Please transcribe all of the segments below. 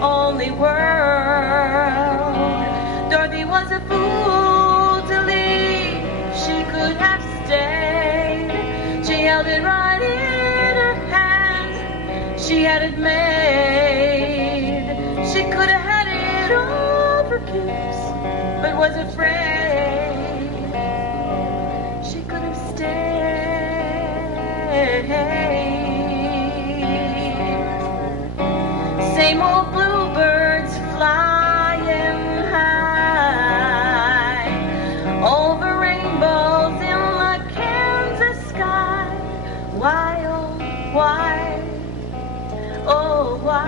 only world. Dorothy was a fool to leave. She could have stayed. She held it right in her hand. She had it made. She could have had it all for keeps, but was afraid. She could have stayed. Same old bluebirds flying high over rainbows in the Kansas sky. Why, oh, why, oh, why?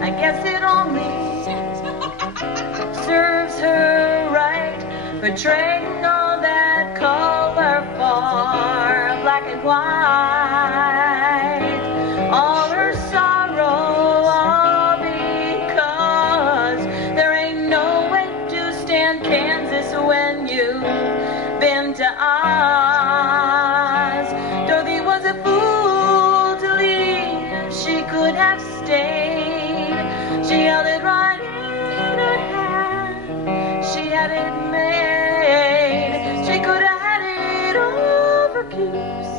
I guess it only serves her right, betraying all that color for black and white. All her sorrow, all because there ain't no way to stand Kansas when you've been to Oz. Dorothy was a fool to leave. She could have stayed. She held it right in her hand. She had it made. She could have had it all for keeps,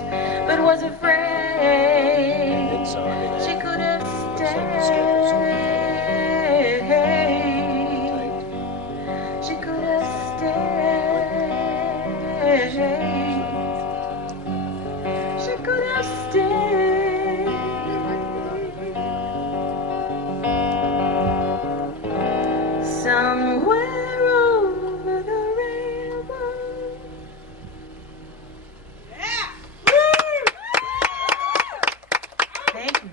but was afraid. She could have stayed. She could have stayed. She could have stayed. Somewhere over the rainbow. Yeah. Thank you.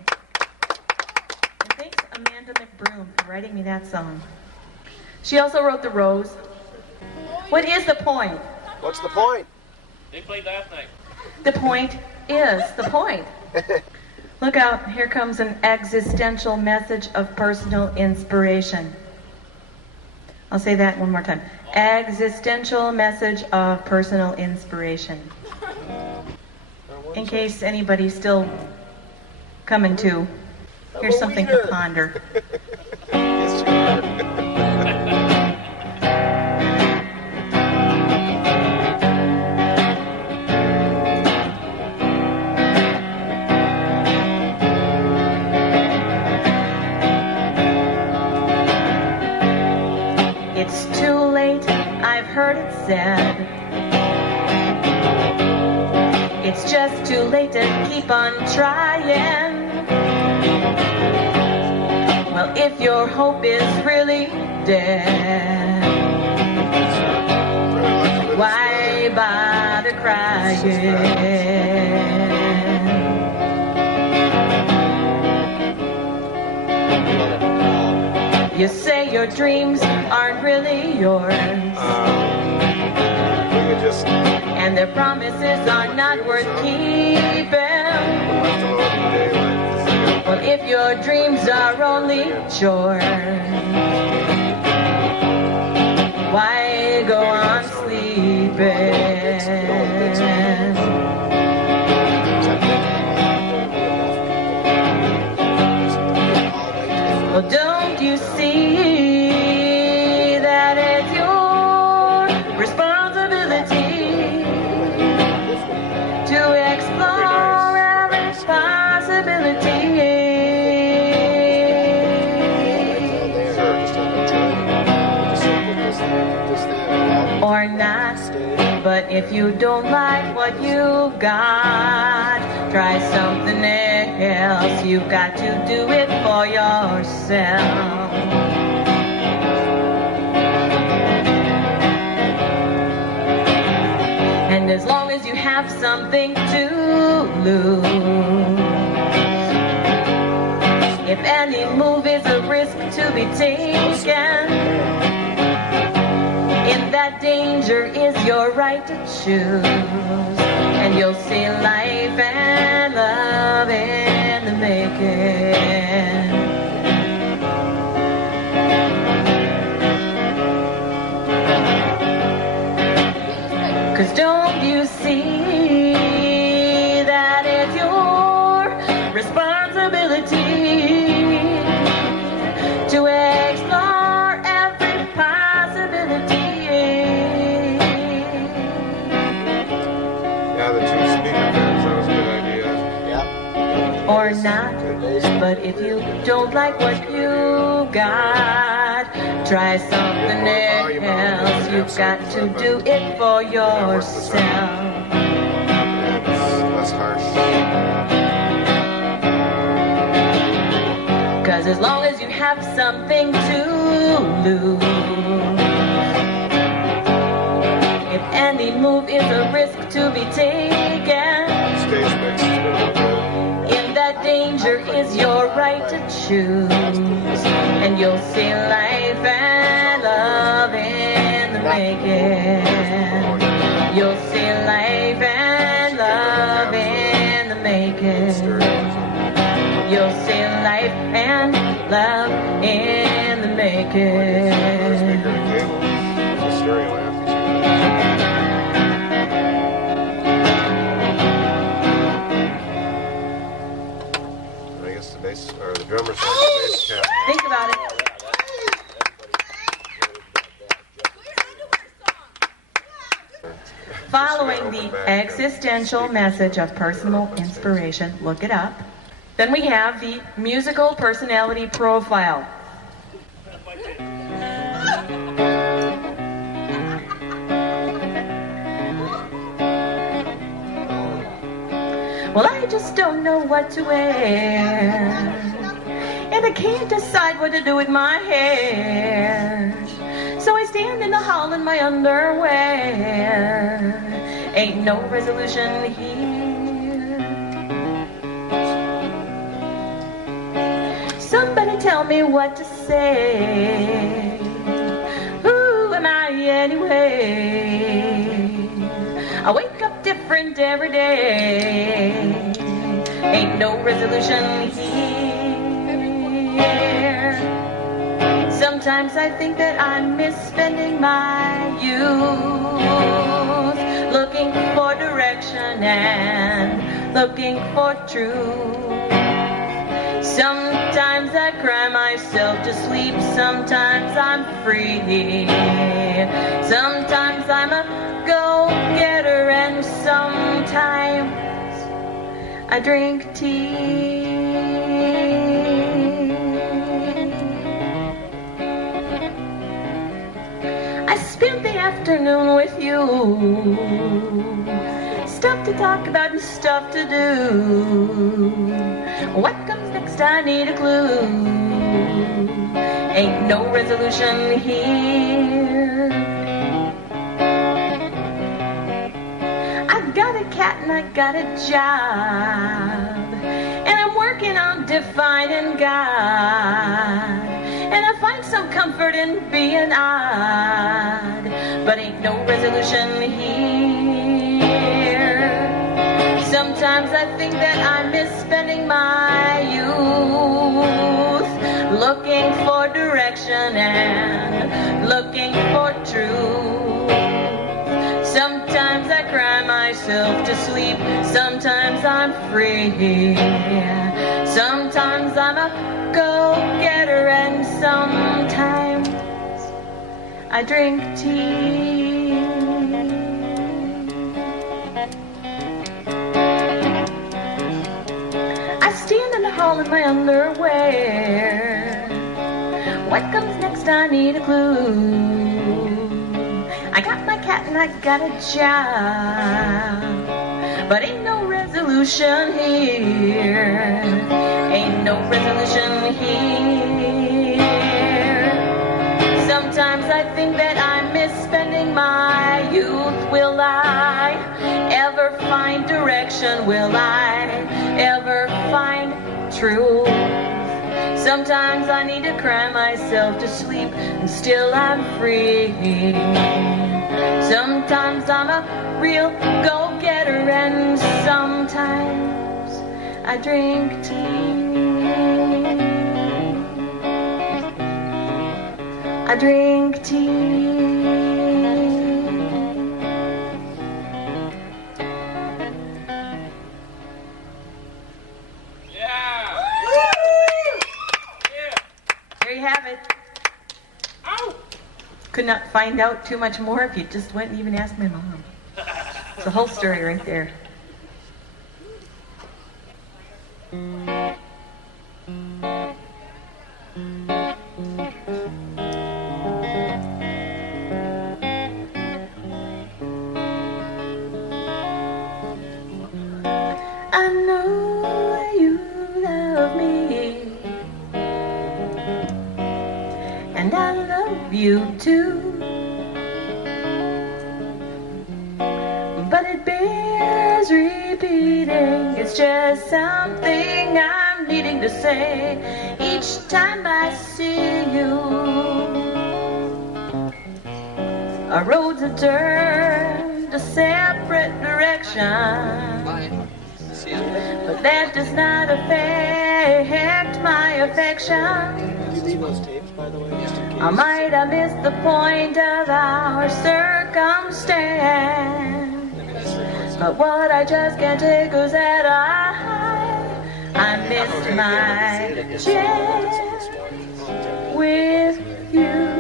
And thanks Amanda McBroom for writing me that song. She also wrote The Rose. What is the point? What's the point? They played last night. The point is the point. Look out, here comes an existential message of personal inspiration. I'll say that one more time. Existential message of personal inspiration. In case anybody's still coming to, here's something to ponder. Yes, you are. It's too late, I've heard it said. It's just too late to keep on trying. Well, if your hope is really dead, why bother crying? You say your dreams aren't really yours, and their promises are not worth keeping. Well, if your dreams are only chores, why go on sleeping? Well, don't you see that it's your responsibility to explore every possibility? Or not, but if you don't like what you've got, try something else. You've got to do it for yourself. And as long as you have something to lose, if any move is a risk to be taken, in that danger is your right to choose, and you'll see life and love in the making. 'Cause don't you see that it's your responsibility responsibility to explore every possibility. Yeah, the two speaker cams, that was a good idea. Yeah. Or not, but if you don't like what you got, try something else. You've got to do it for yourself. Yeah, it's less harsh. Cause as long as you have something to lose, if any move is a risk to be taken, Stage mix is really good. in that danger is your right to choose. And you'll see life and love in the making. You'll see life and love in the making. You'll see life and love in the making. Speaker and cable. It's a stereo amp. I guess the bass, or the drummer's like the bass cap. Think about it. Following the existential message of personal inspiration, look it up. Then we have the musical personality profile. Well, I just don't know what to wear, and I can't decide what to do with my hair. So I stand in the hall in my underwear. Ain't no resolution here. Somebody tell me what to say. Who am I anyway? I wake up different every day. Ain't no resolution here. Sometimes I think that I'm misspending my youth, looking for direction and looking for truth. Sometimes I cry myself to sleep, sometimes I'm free. Sometimes I'm a go-getter and sometimes I drink tea. I spent the afternoon with you. Stuff to talk about and stuff to do. What comes next? I need a clue. Ain't no resolution here. I got a cat and I got a job, and I'm working on defining God. And I find some comfort in being odd, but ain't no resolution here. Sometimes I think that I'm misspending my youth, looking for direction and looking for truth. Sometimes I cry myself to sleep, sometimes I'm free. Sometimes I'm a go-getter and sometimes I drink tea. I stand in the hall in my underwear. What comes next? I need a clue. I got my cat and I got a job, but ain't no resolution here. Ain't no resolution here. Sometimes I think that I'm misspending my youth. Will I ever find direction? Will I ever find truth? Sometimes I need to cry myself to sleep, and still I'm free. Sometimes I'm a real go-getter, and sometimes I drink tea. I drink tea. Yeah! you have it. Ow! Could not find out too much more if you just went and even asked my mom. It's the whole story right there. I know you love me, and I love you too, but it bears repeating. It's just something I'm needing to say each time I see you. Our roads have turned a separate direction, but that does not affect my affection. Did you leave those tapes, by the way, just in case? I might have missed the point of our circumstance, but what I just can't take is that I missed my chance with you.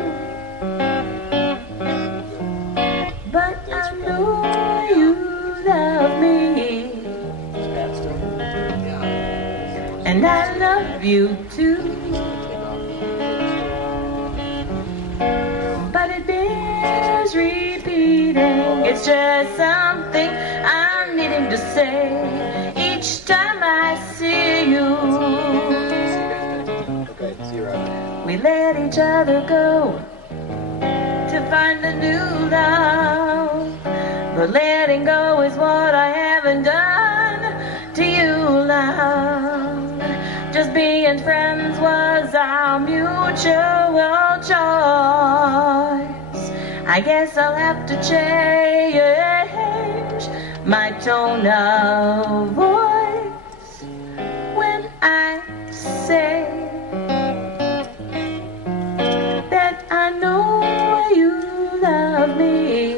But I know you love me, and I love you too, but it bears repeating. It's just something I'm needing to say each time I see you. Okay, see you around. We let each other go to find a new love, but letting go is what I haven't done to you, love. Just being friends was our mutual choice. I guess I'll have to change my tone of voice when I say that I know you love me,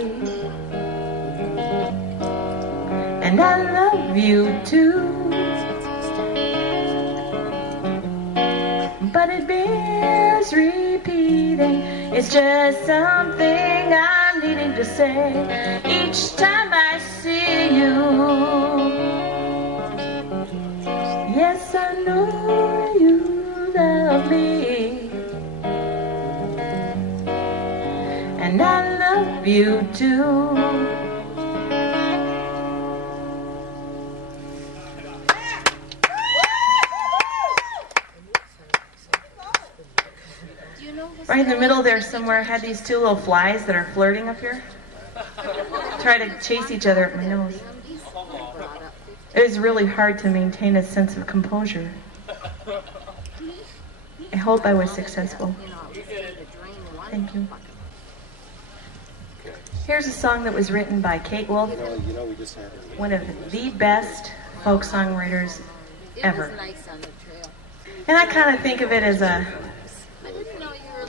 and I love you too, but it bears repeating. It's just something I'm needing to say each time I see you. Yes, I know you love me, and I love you too. Right in the middle there somewhere had these two little flies that are flirting up here. Try to chase each other at my nose. It was really hard to maintain a sense of composure. I hope I was successful. Thank you. Here's a song that was written by Kate Wolf, You know, we just had it. one of the best folk songwriters ever. And I kind of think of it as a,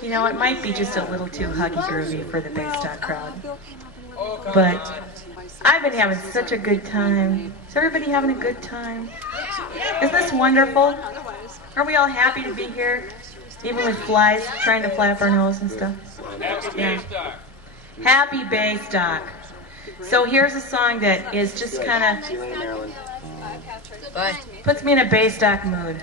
you know, it might be just a little too huggy groovy for the bass stock crowd. But I've been having such a good time. Is everybody having a good time? Isn't this wonderful? Are we all happy to be here? Even with flies trying to fly up our nose and stuff? Yeah. Happy bass stock. So here's a song that is just kind of puts me in a bass stock mood.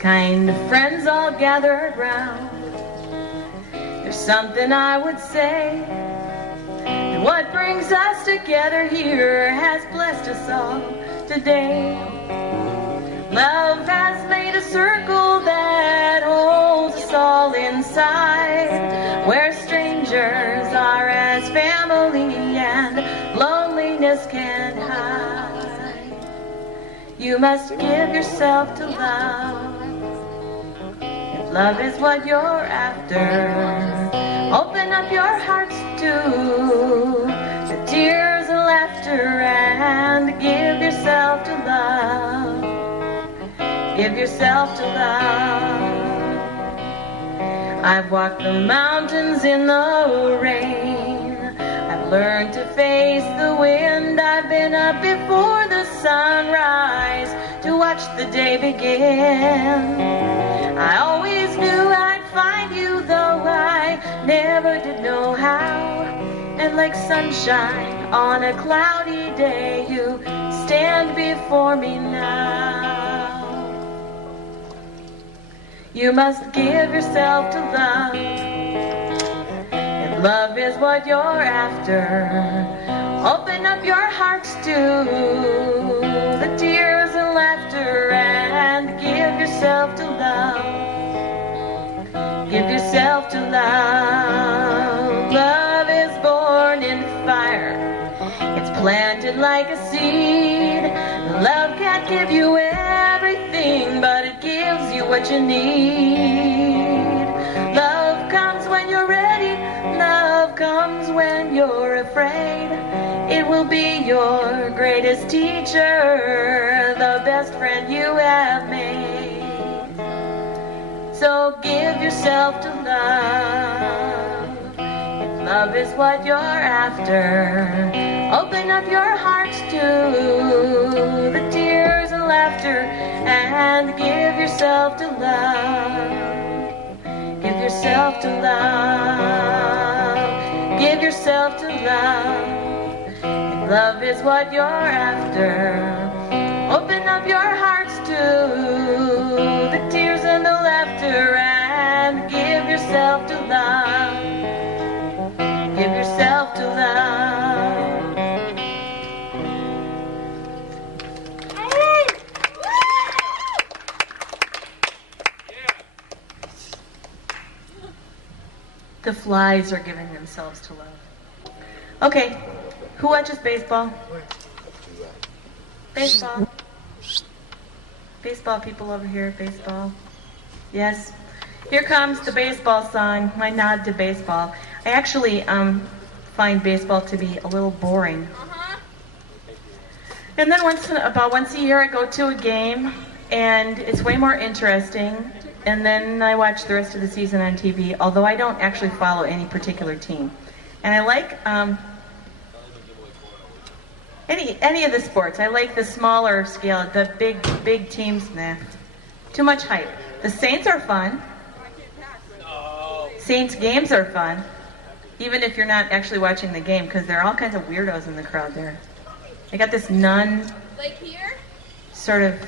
Kind of friends all gathered round. There's something I would say. And what brings us together here has blessed us all today. Love has made a circle that holds us all inside, where strangers are as family and loneliness can't hide. You must give yourself to love. If love is what you're after, open up your hearts to the tears and laughter and give yourself to love. Give yourself to love. I've walked the mountains in the rain. I've learned to face the wind. I've been up before the sunrise to watch the day begin. I always knew I'd find you, though I never did know how. And like sunshine on a cloudy day, you stand before me now. You must give yourself to love, if love is what you're after. Open up your hearts to the tears and laughter, and give yourself to love. Give yourself to love. Love is born in fire. It's planted like a seed. Love can't give you everything, but it gives you what you need. Love comes when you're ready. Love comes when you're afraid. It will be your greatest teacher, the best friend you have made. So give yourself to love, if love is what you're after. Open up your hearts to the tears and laughter, and give yourself to love. Give yourself to love. Give yourself to love. If love is what you're after, open up your hearts to the tears and the laughter, and give yourself to love. Give yourself to love. The flies are giving themselves to love. Okay, who watches baseball? Baseball. Baseball people over here, baseball. Yes. Here comes the baseball song, my nod to baseball. I actually find baseball to be a little boring. And then about once a year I go to a game, and it's way more interesting. And then I watch the rest of the season on TV, although I don't actually follow any particular team. And I like any of the sports. I like the smaller scale. The big teams, nah. Too much hype. The Saints are fun. Saints games are fun, even if you're not actually watching the game, because there are all kinds of weirdos in the crowd there. They got this nun, Like here? sort of.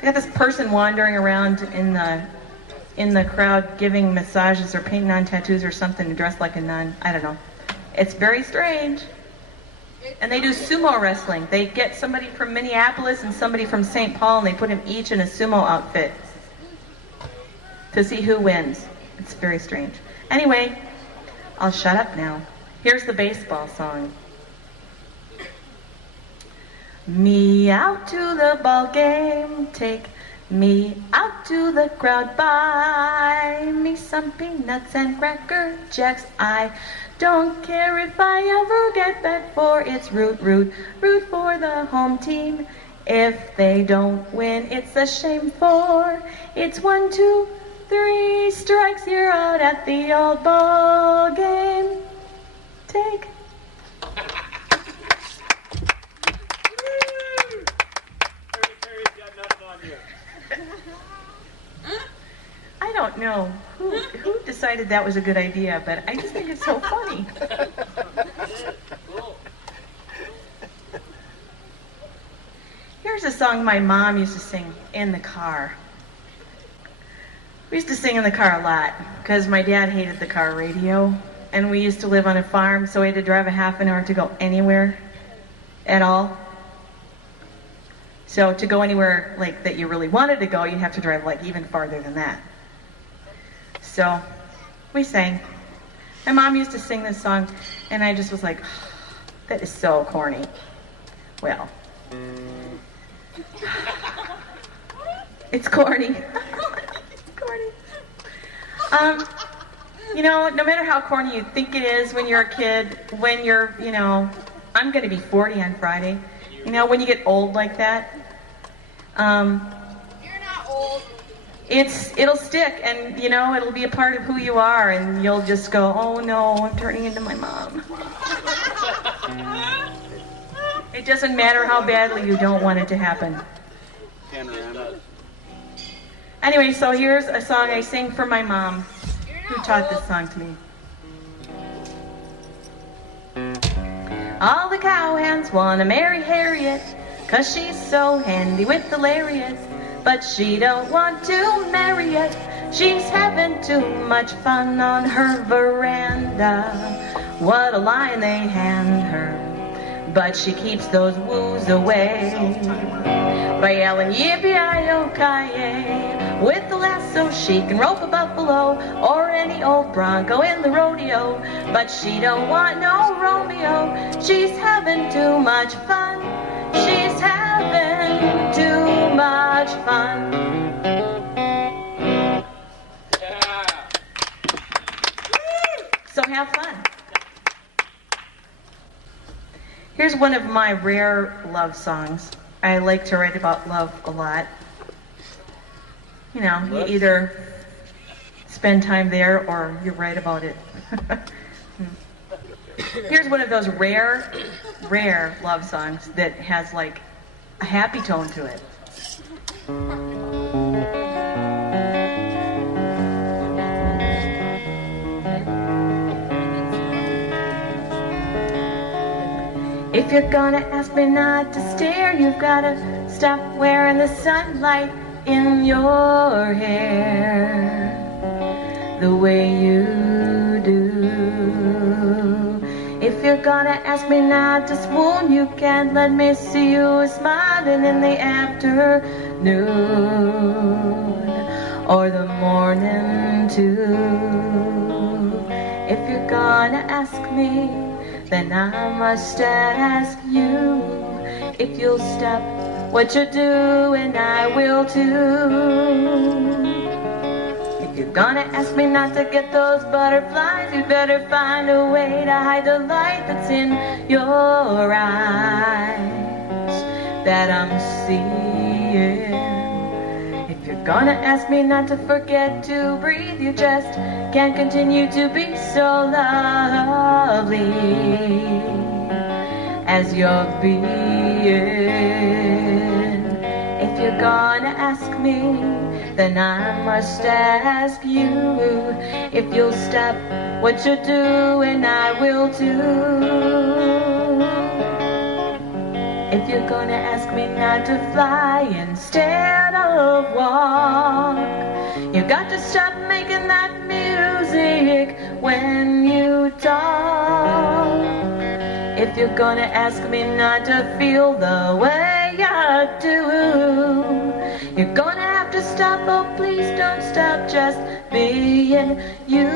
They got this person wandering around in the crowd giving massages or painting on tattoos or something, dressed like a nun. I don't know. It's very strange. And they do sumo wrestling. They get somebody from Minneapolis and somebody from St. Paul, and they put them each in a sumo outfit to see who wins. It's very strange. Anyway, I'll shut up now. Here's the baseball song. Me out to the ball game, take me out to the crowd, buy me some peanuts and cracker jacks. I don't care if I ever get back, for it's root for the home team. If they don't win, it's a shame, for it's 1, 2, 3 strikes, you're out at the old ball game. Take. I don't know who decided that was a good idea, but I just think it's so funny. Here's a song my mom used to sing in the car. We used to sing in the car a lot because my dad hated the car radio, and we used to live on a farm, so we had to drive a half an hour to go anywhere at all. So to go anywhere like that you really wanted to go, you'd have to drive like even farther than that. So we sang. My mom used to sing this song, and I just was like, oh, that is so corny. Well, it's corny. It's corny. You know, no matter how corny you think it is when you're a kid, when you're, you know, I'm going to be 40 on Friday. You know, when you get old like that, You're not old. it'll stick, and you know, it'll be a part of who you are, and you'll just go, oh no, I'm turning into my mom. It doesn't matter how badly you don't want it to happen. Panorama. Anyway, so here's a song I sing for my mom, who taught this song to me. All the cowhands want to marry Harriet, 'cause she's so handy with the lariat. But she don't want to marry yet. She's having too much fun on her veranda. What a line they hand her. But she keeps those woos away by yelling yippee-yi-yo-ki-yay. With the lasso she can rope a buffalo or any old bronco in the rodeo. But she don't want no Romeo. She's having too much fun. She's having too much fun. So have fun. Here's one of my rare love songs. I like to write about love a lot. You know, you either spend time there or you write about it. Here's one of those rare love songs that has like a happy tone to it. If you're gonna ask me not to stare, you've gotta stop wearing the sunlight in your hair the way you do. If you're gonna ask me not to swoon, you can't let me see you smiling in the afternoon or the morning too. If you're gonna ask me, then I must ask you if you'll stop what you're doing, I will too. If you're gonna ask me not to get those butterflies, you better find a way to hide the light that's in your eyes that I'm seeing. If you're gonna ask me not to forget to breathe, you just can't continue to be so lovely as you're being. If you're gonna ask me, then I must ask you if you'll stop what you're doing, I will too. If you're gonna ask me not to fly instead of walk, you got to stop making that music when you talk. If you're gonna ask me not to feel the way I do, you're gonna have to stop, oh please don't stop just being you.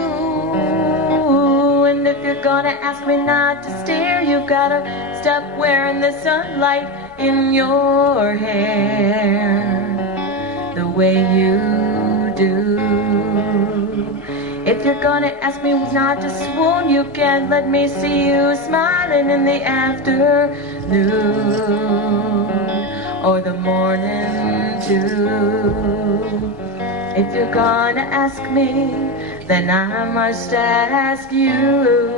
And if you're gonna ask me not to stare, you've gotta stop wearing the sunlight in your hair the way you do. If you're gonna ask me not to swoon, you can't let me see you smiling in the afternoon or the morning too. If you're gonna ask me, then I must ask you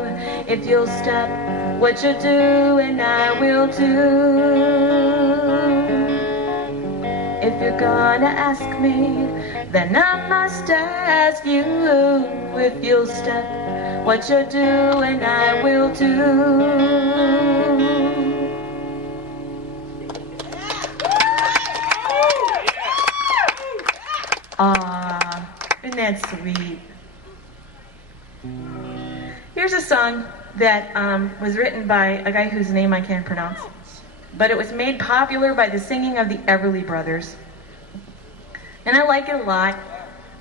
if you'll stop what you're doing, I will too. If you're gonna ask me, then I must ask you if you'll stop what you're doing, I will too. Isn't that sweet? Here's a song that was written by a guy whose name I can't pronounce, but it was made popular by the singing of the Everly Brothers. And I like it a lot,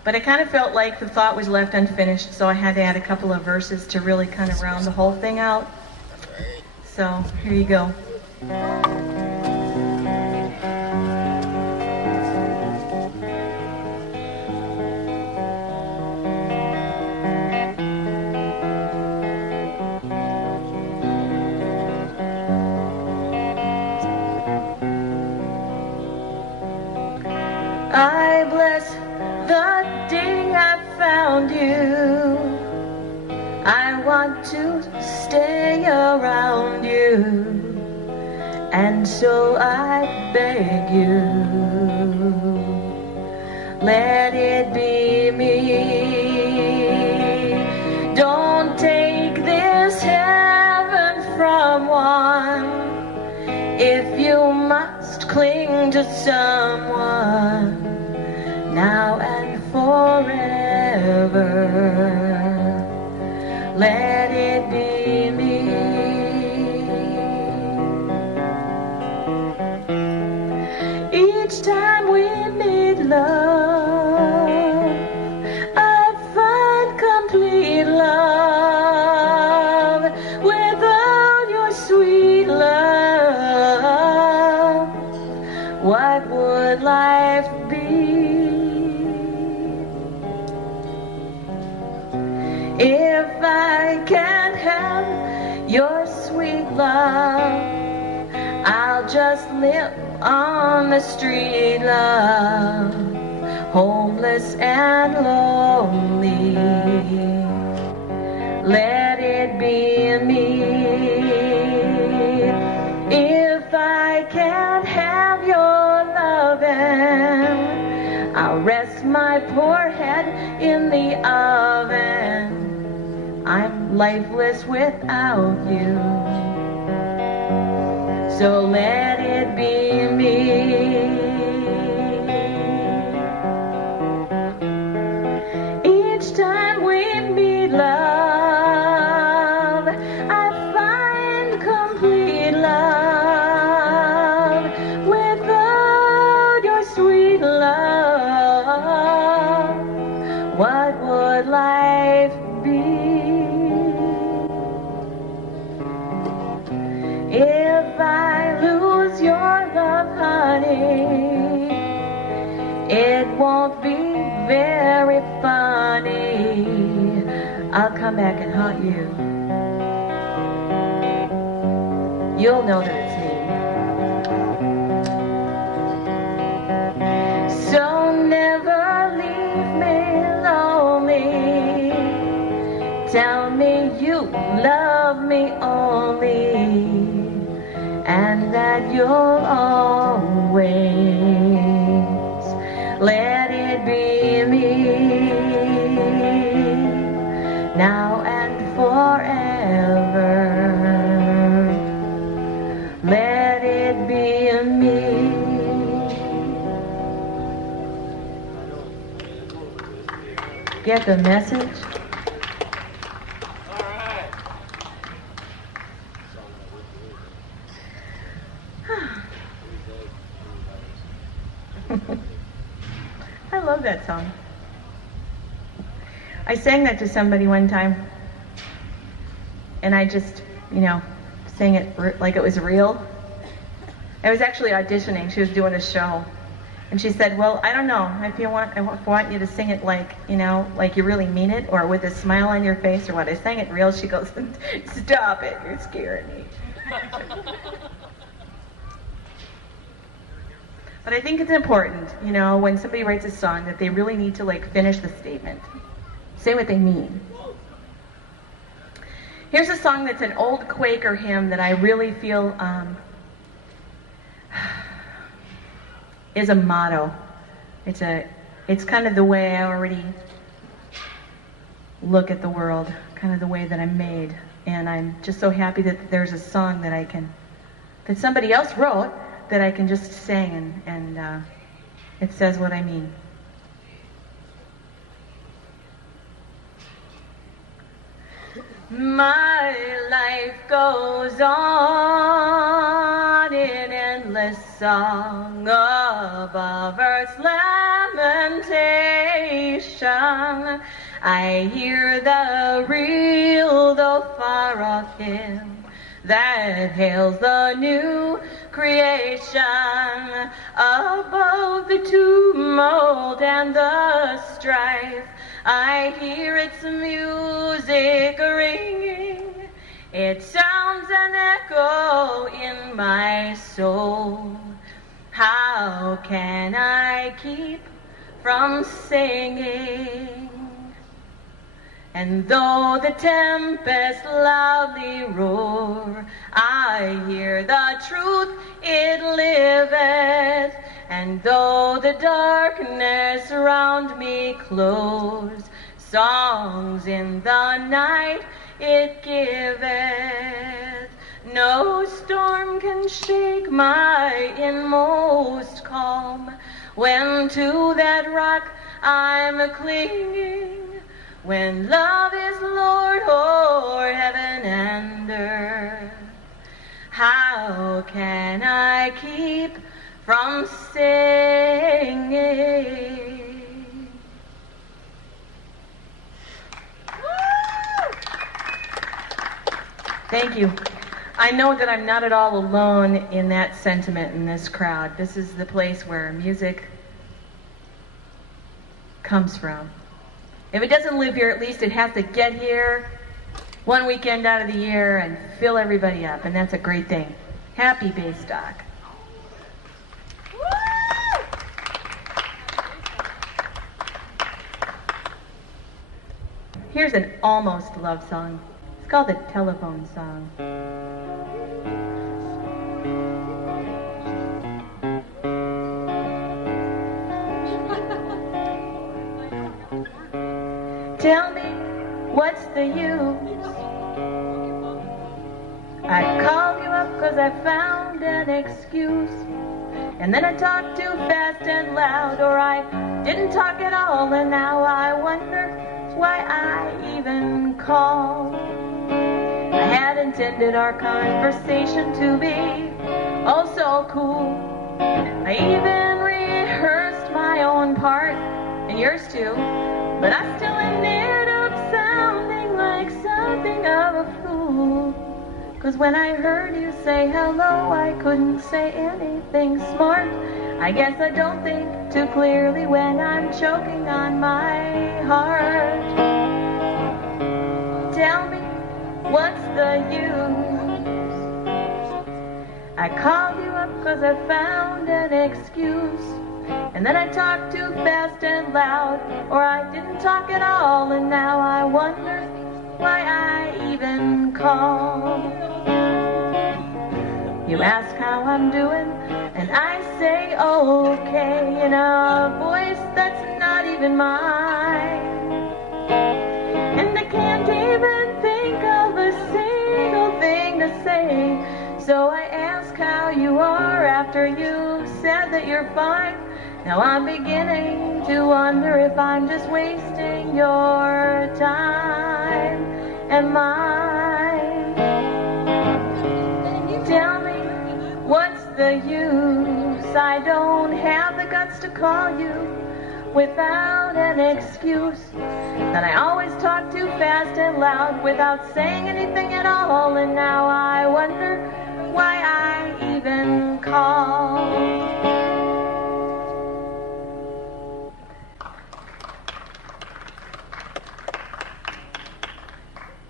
but I kind of felt like the thought was left unfinished, so I had to add a couple of verses to really kind of round the whole thing out. So here you go. I bless the day I found you. I want to stay around you And so I beg you, let it be me. Don't take this heaven from one. If you must cling to someone now and forever, let it be me. Each time we meet, love, I find complete love. Without your sweet love, what would life be? If I can't have your sweet love, I'll just live on the street, love, homeless and lonely. Let it be me. If I can't have your loving, I'll rest my poor head in the oven. I'm lifeless without you. So let it be me. Each time we meet, love, I find complete love. Without your sweet love, what would life be? If I lose your love, honey, it won't be very funny. I'll come back and haunt you. You'll know that it's me. So never leave me lonely. Tell me you love me only, and that you'll always let it be me, now and forever. Let it be me. Get the message? I love that song. I sang that to somebody one time, and I just, sang it like it was real. I was actually auditioning. She was doing a show, and she said, "Well, I don't know if I want you to sing it like, like you really mean it, or with a smile on your face, or what." I sang it real. She goes, "Stop it! You're scaring me." But I think it's important, when somebody writes a song, that they really need to finish the statement, say what they mean. Here's a song that's an old Quaker hymn that I really feel is a motto. It's kind of the way I already look at the world, kind of the way that I'm made, and I'm just so happy that there's a song that that somebody else wrote, that I can just sing and it says what I mean. My life goes on in endless song above earth's lamentation. I hear the real though far off hymn that hails the new creation. Above the tumult and the strife, I hear its music ringing. It sounds an echo in my soul. How can I keep from singing? And though the tempest loudly roar, I hear the truth, it liveth. And though the darkness round me close, songs in the night it giveth. No storm can shake my inmost calm, when to that rock I'm clinging. When love is Lord o'er heaven and earth, how can I keep from singing? Thank you. I know that I'm not at all alone in that sentiment in this crowd. This is the place where music comes from. If it doesn't live here, at least it has to get here one weekend out of the year and fill everybody up, and that's a great thing. Happy Baystock. Here's an almost love song. It's called the Telephone Song. Tell me, what's the use? I called you up 'cause I found an excuse, and then I talked too fast and loud, or I didn't talk at all, and now I wonder why I even called. I had intended our conversation to be oh so cool. I even rehearsed my own part, and yours too, but I still ended up sounding like something of a fool. 'Cause when I heard you say hello, I couldn't say anything smart. I guess I don't think too clearly when I'm choking on my heart. Tell me, what's the use? I called you up 'cause I found an excuse, and then I talked too fast and loud, or I didn't talk at all, and now I wonder why I even called. You ask how I'm doing, and I say okay, in a voice that's not even mine. And I can't even think of a single thing to say, so I ask how you are after you've said that you're fine. Now I'm beginning to wonder if I'm just wasting your time and mine. Tell me, what's the use? I don't have the guts to call you without an excuse. That I always talk too fast and loud without saying anything at all, and now I wonder why I even called.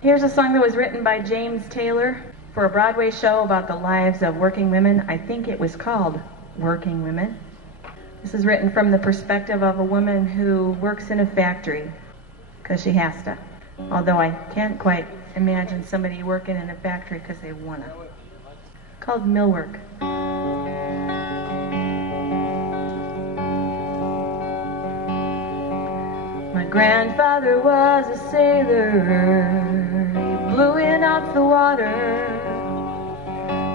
Here's a song that was written by James Taylor for a Broadway show about the lives of working women. I think it was called Working Women. This is written from the perspective of a woman who works in a factory, because she has to. Although I can't quite imagine somebody working in a factory because they want to. Called Millwork. My grandfather was a sailor, he blew in off the water.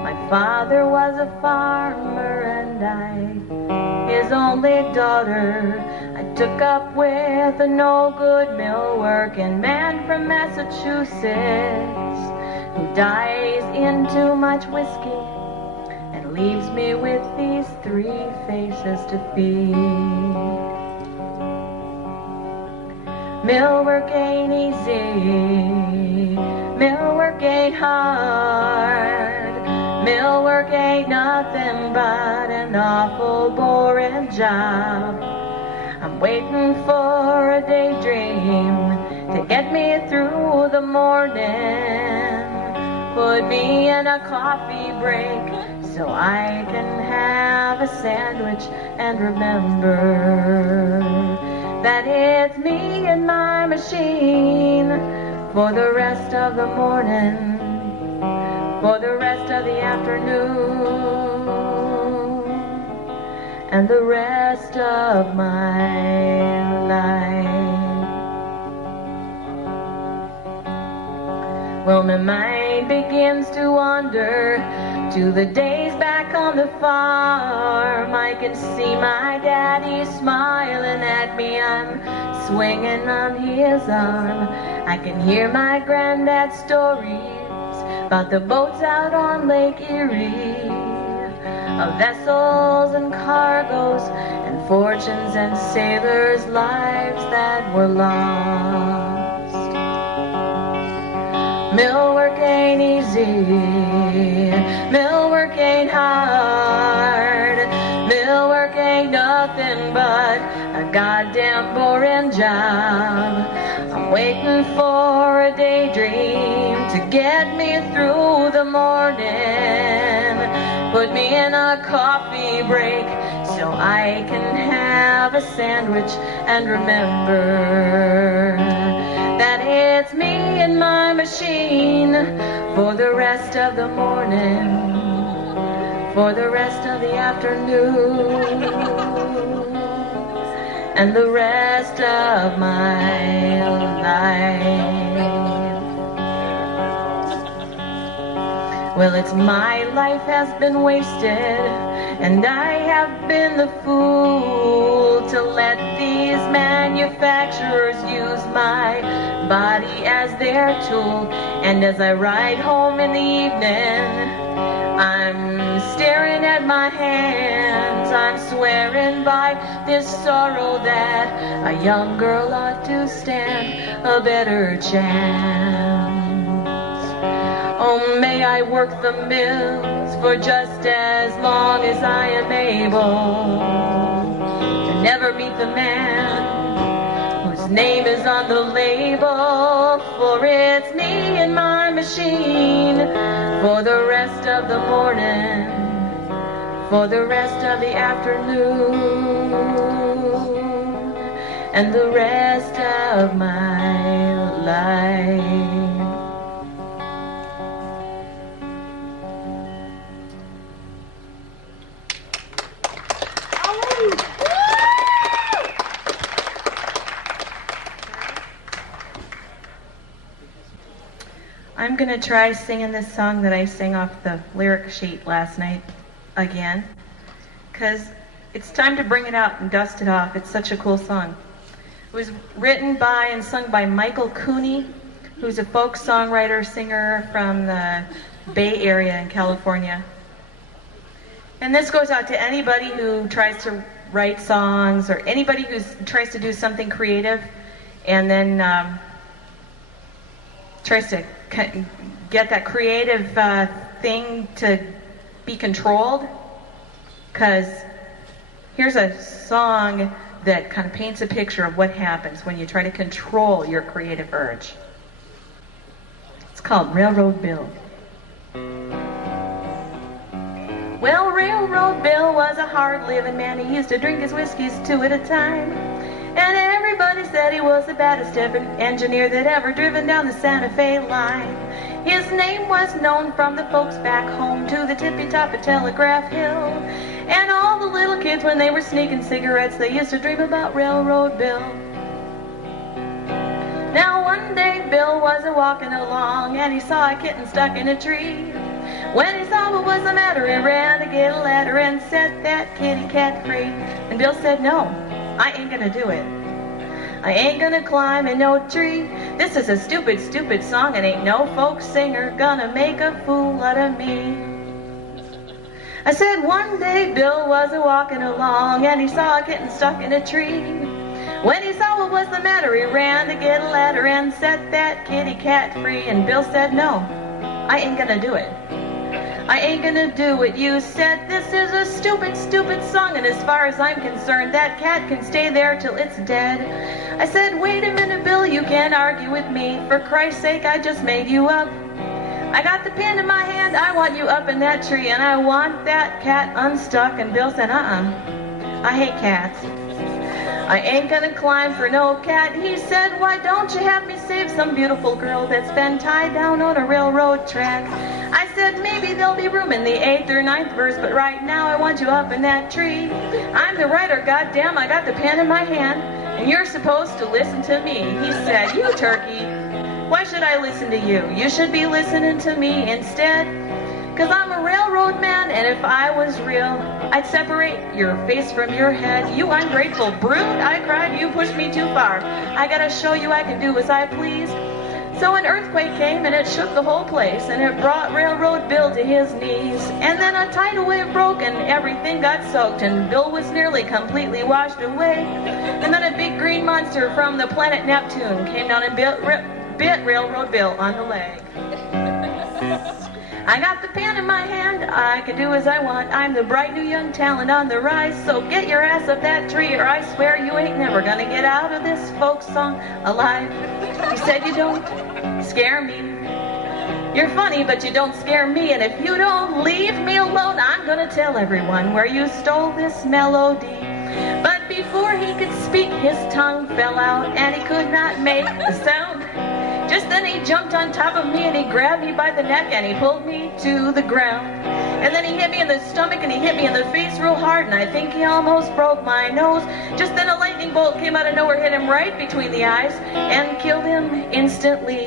My father was a farmer and I, his only daughter. I took up with a no-good mill-working man from Massachusetts who dies in too much whiskey and leaves me with these three faces to feed. Millwork ain't easy, millwork ain't hard, millwork ain't nothing but an awful boring job. I'm waiting for a daydream to get me through the morning, put me in a coffee break so I can have a sandwich and remember that it's me and my machine for the rest of the morning, for the rest of the afternoon, and the rest of my life. Well, my mind begins to wander to the days back on the farm. I can see my daddy smiling at me. I'm swinging on his arm. I can hear my granddad's stories about the boats out on Lake Erie, of vessels and cargoes and fortunes and sailors' lives that were lost. Mill work ain't easy, mill work ain't hard, mill work ain't nothing but a goddamn boring job. I'm waiting for a daydream to get me through the morning, put me in a coffee break so I can have a sandwich and remember that it's me and my machine for the rest of the morning, for the rest of the afternoon, and the rest of my life. Well, it's my life has been wasted, and I have been the fool to let these manufacturers use my body as their tool. And as I ride home in the evening, I'm staring at my hands. I'm swearing by this sorrow that a young girl ought to stand a better chance. Oh, may I work the mills for just as long as I am able, to never meet the man whose name is on the label, for it's me and my machine for the rest of the morning, for the rest of the afternoon, and the rest of my life. I'm going to try singing this song that I sang off the lyric sheet last night again, because it's time to bring it out and dust it off. It's such a cool song. It was written by and sung by Michael Cooney, who's a folk songwriter, singer from the Bay Area in California. And this goes out to anybody who tries to write songs, or anybody who tries to do something creative and then tries to get that creative thing to be controlled. Because here's a song that kind of paints a picture of what happens when you try to control your creative urge. It's called Railroad Bill. Well, Railroad Bill was a hard-living man. He used to drink his whiskeys 2 at a time. And everybody said he was the baddest engineer that ever driven down the Santa Fe line. His name was known from the folks back home to the tippy top of Telegraph Hill. And all the little kids, when they were sneaking cigarettes, they used to dream about Railroad Bill. Now one day Bill was a-walking along, and he saw a kitten stuck in a tree. When he saw what was the matter, he ran to get a ladder and set that kitty cat free. And Bill said, "No, I ain't gonna do it. I ain't gonna climb in no tree. This is a stupid, stupid song, and ain't no folk singer gonna make a fool out of me." I said one day Bill was a-walking along, and he saw a kitten stuck in a tree. When he saw what was the matter, he ran to get a ladder and set that kitty cat free. And Bill said, "No, I ain't gonna do it. I ain't gonna do what you said. This is a stupid, stupid song, and as far as I'm concerned, that cat can stay there till it's dead." I said, "Wait a minute, Bill, you can't argue with me. For Christ's sake, I just made you up. I got the pin in my hand, I want you up in that tree, and I want that cat unstuck." And Bill said, I hate cats. I ain't gonna climb for no cat. He said, why don't you have me save some beautiful girl that's been tied down on a railroad track? I said, maybe there'll be room in the 8th or 9th verse, but right now I want you up in that tree. I'm the writer, goddamn, I got the pen in my hand, and you're supposed to listen to me. He said, you turkey, why should I listen to you? You should be listening to me instead. 'Cause I'm a railroad man, and if I was real, I'd separate your face from your head. You ungrateful brute, I cried, you pushed me too far. I gotta show you I can do as I please. So an earthquake came and it shook the whole place, and it brought Railroad Bill to his knees. And then a tidal wave broke and everything got soaked, and Bill was nearly completely washed away. And then a big green monster from the planet Neptune came down and bit Railroad Bill on the leg. I got the pen in my hand, I can do as I want. I'm the bright new young talent on the rise. So get your ass up that tree, or I swear you ain't never gonna get out of this folk song alive. He said, you don't scare me. You're funny, but you don't scare me. And if you don't leave me alone, I'm gonna tell everyone where you stole this melody. But before he could speak, his tongue fell out, and he could not make a sound. Just then he jumped on top of me and he grabbed me by the neck and he pulled me to the ground. And then he hit me in the stomach and he hit me in the face real hard, and I think he almost broke my nose. Just then a lightning bolt came out of nowhere, hit him right between the eyes and killed him instantly.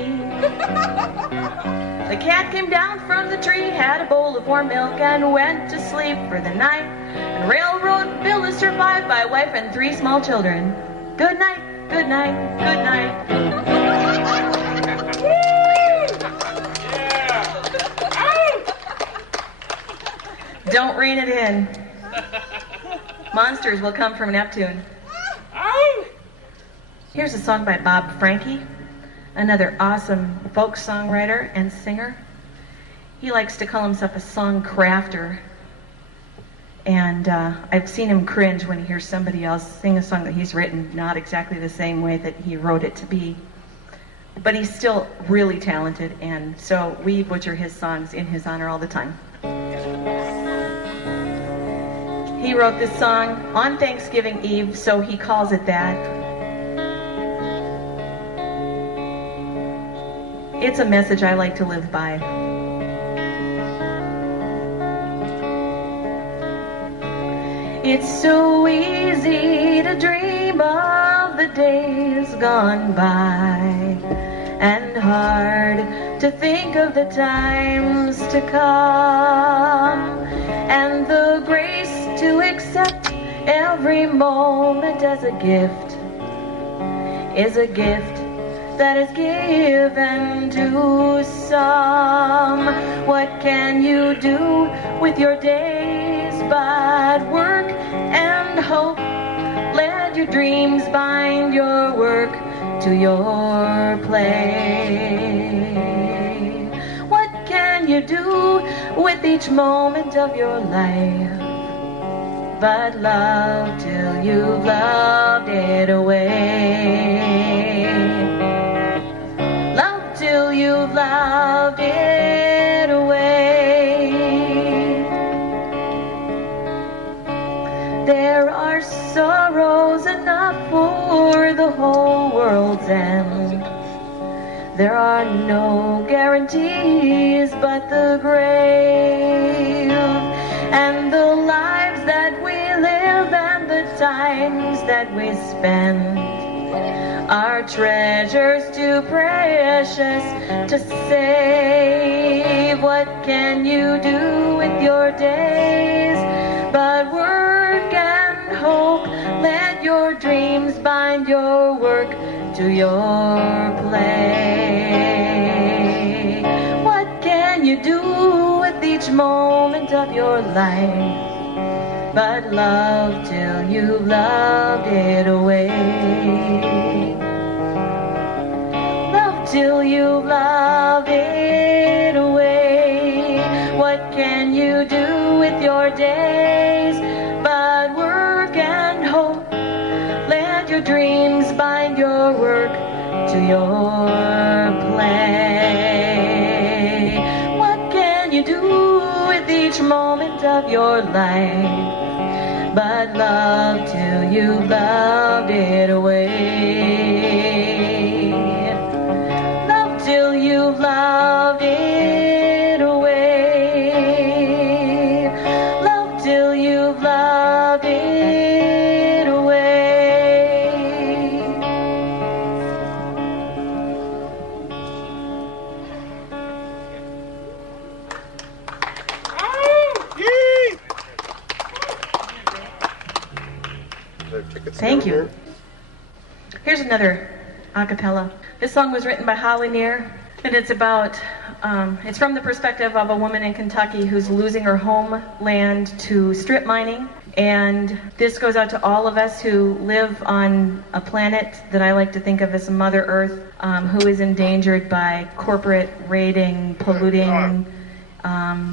The cat came down from the tree, had a bowl of warm milk, and went to sleep for the night. And Railroad Bill is survived by a wife and 3 small children. Good night, good night, good night. Don't rein it in. Monsters will come from Neptune. Here's a song by Bob Franke, another awesome folk songwriter and singer. He likes to call himself a song crafter. And I've seen him cringe when he hears somebody else sing a song that he's written, not exactly the same way that he wrote it to be. But he's still really talented, and so we butcher his songs in his honor all the time. He wrote this song on Thanksgiving Eve, so he calls it that. It's a message I like to live by. It's so easy to dream of the days gone by, and hard to think of the times to come, and the grace to accept every moment as a gift is a gift that is given to some. What can you do with your days but work and hope? Let your dreams bind your work to your play. What can you do with each moment of your life but love till you've loved it away? Love till you've loved it away. There are sorrows enough for the whole world's end. There are no guarantees but the grave, and the lives that we live and the times that we spend are treasures too precious to save. What can you do with your days but work and hope? Let your dreams bind your work to your play. What can you do with each moment of your life but love till you've loved it away? Love till you've loved it away. What can you do with your days but work and hope? Let your dreams bind your work to your play. What can you do with each moment of your life but love till you loved it away. Love till you loved it away. Love till you loved it away. Thank you. Here's another a cappella. This song was written by Holly Near, and it's about, it's from the perspective of a woman in Kentucky who's losing her homeland to strip mining. And this goes out to all of us who live on a planet that I like to think of as Mother Earth, who is endangered by corporate raiding, polluting,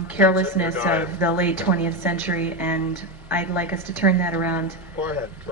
carelessness of the late 20th century. And I'd like us to turn that around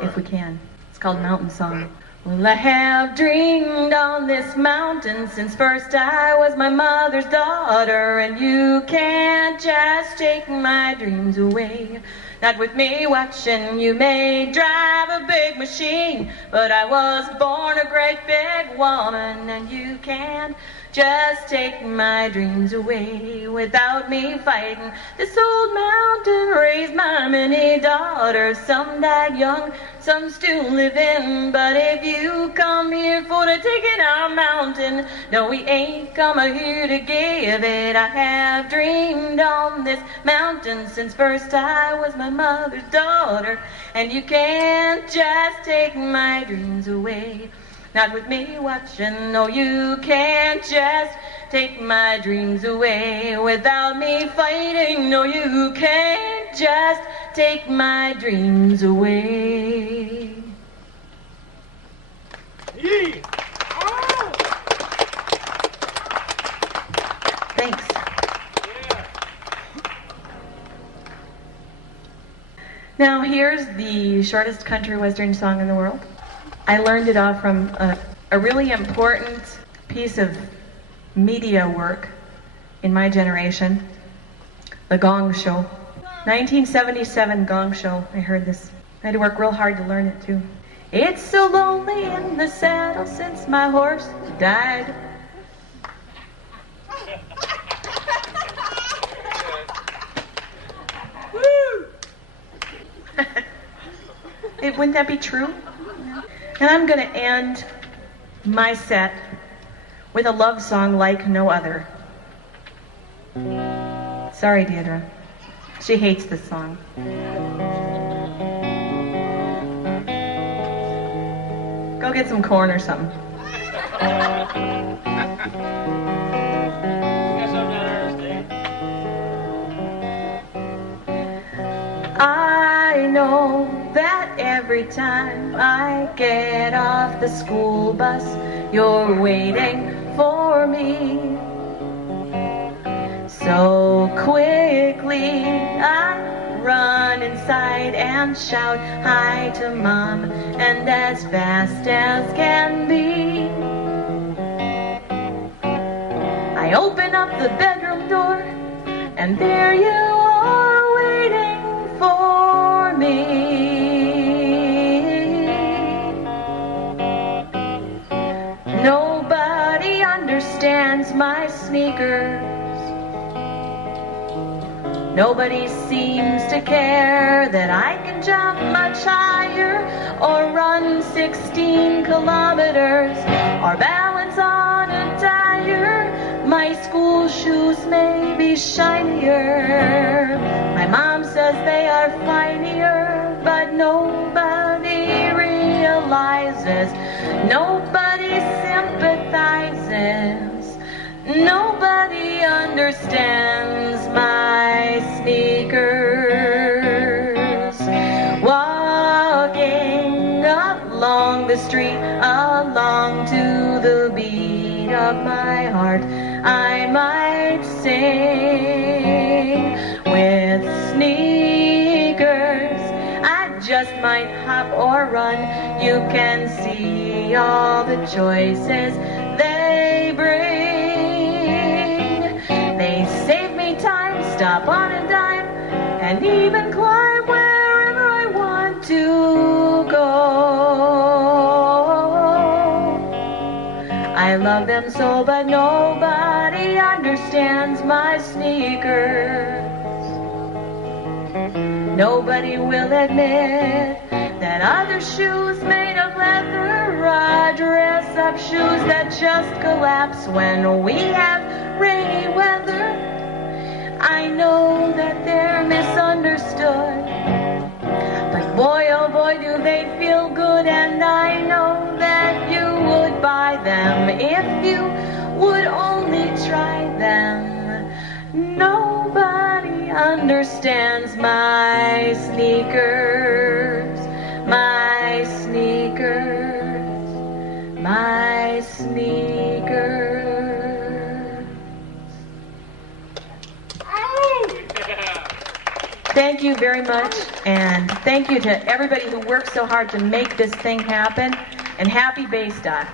if we can. It's called Mountain Song. Well, I have dreamed on this mountain since first I was my mother's daughter, and you can't just take my dreams away. Not with me watching, you may drive a big machine, but I was born a great big woman, and you can't just take my dreams away without me fighting. This old mountain raised my many daughters. Some died young, some still living. But if you come here for to taking our mountain, no, we ain't come here to give it. I have dreamed on this mountain since first I was my mother's daughter, and you can't just take my dreams away. Not with me watching, no, you can't just take my dreams away without me fighting. No, you can't just take my dreams away. Yee. Thanks. Yeah. Now here's the shortest country western song in the world. I learned it off from a really important piece of media work in my generation, The Gong Show. 1977 Gong Show, I heard this. I had to work real hard to learn it too. It's so lonely in the saddle since my horse died. Woo! Wouldn't that be true? And I'm going to end my set with a love song like no other. Sorry, Deirdre. She hates this song. Go get some corn or something. I know that every time I get off the school bus, you're waiting for me. So quickly I run inside and shout hi to Mom, and as fast as can be, I open up the bedroom door, and there you are waiting for me. Nobody understands my sneakers. Nobody seems to care that I can jump much higher or run 16 kilometers or balance on a tire. My school shoes may be shinier. My mom says they are finier, but nobody realizes. Nobody sympathizes. Nobody understands my sneakers. Walking along the street, along to the beat of my heart, I might sing with sneakers. I just might hop or run. You can see all the choices they bring. They save me time, stop on a dime, and even climb wherever I want. love them so, but nobody understands my sneakers. Nobody will admit that other shoes made of leather are dress-up shoes that just collapse when we have rainy weather. I know that they're misunderstood, but boy, oh boy, do they feel good, and I know that you would buy them if you would only try them. Nobody understands my sneakers, my sneakers, my sneakers. Thank you very much, and thank you to everybody who worked so hard to make this thing happen, and happy Baystock.